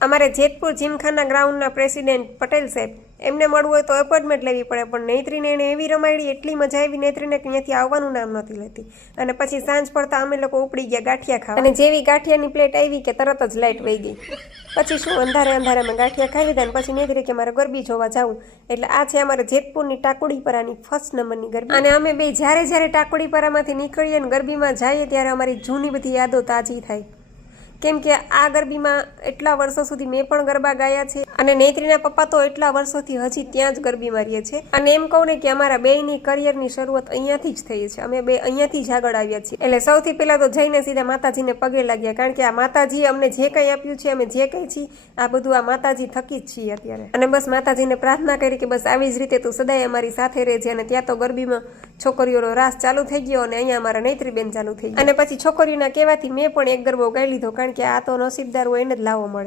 અમારે જેતપુર જીમખાના ગ્રાઉન્ડના પ્રેસિડેન્ટ પટેલ સાહેબ એમને મળવું હોય તો એપોઇન્ટમેન્ટ લેવી પડે, પણ નેત્રીને એને એવી રમાડી, એટલી મજા આવી નેત્રીને કે અહીંયાથી આવવાનું નામ નહોતી લેતી. અને પછી સાંજ પડતા અમે લોકો ઉપડી ગયા ગાંઠિયા ખાવા, અને જેવી ગાંઠિયાની પ્લેટ આવી કે તરત જ લાઇટ વહી ગઈ. પછી શું અંધારે અમે ગાંઠિયા ખાઈ લીધા, અને પછી નેત્રી કે મારે ગરબી જોવા જવું. એટલે આ છે અમારે જેતપુરની ટાકુડીપરાની ફર્સ્ટ નંબરની ગરબી. અને અમે બે જ્યારે ટાકુડીપરામાંથી નીકળીએ ને ગરબીમાં જઈએ ત્યારે અમારી જૂની બધી યાદો તાજી થાય. કેમ કે આ ગરબીમાં એટલા વર્ષો સુધી મેં પણ ગરબા ગાયા છે, અને નેત્રીના પપ્પા તો એટલા વર્ષોથી હજી ત્યાં જ ગરબીમાં રહીએ છે. અને એમ કહું ને કે અમારા બેયની કરિયરની શરૂઆત અહીંયાથી જ થઈ છે. અમે બે અહીંયાથી જ આગળ આવ્યા છીએ. એટલે સૌથી પહેલાં તો જઈને સીધા માતાજીને પગે લાગ્યા, કારણ કે આ માતાજી અમને જે કંઈ આપ્યું છે, અમે જે કંઈ છીએ આ બધું આ માતાજી થકી જ છીએ અત્યારે. અને બસ માતાજીને પ્રાર્થના કરી કે બસ આવી જ રીતે તું સદાય અમારી સાથે રહેજે. અને ત્યાં તો ગરબીમાં છોકરીઓનો રાસ ચાલુ થઈ ગયો, અને અહીંયા અમારા નેત્રીબેન ચાલુ થઈ ગયા. અને પછી છોકરીઓના કહેવાથી મેં પણ એક ગરબો ગાઈ લીધો, કારણ કે આ તો નસીબદાર હોય એને જ લાવો મળે.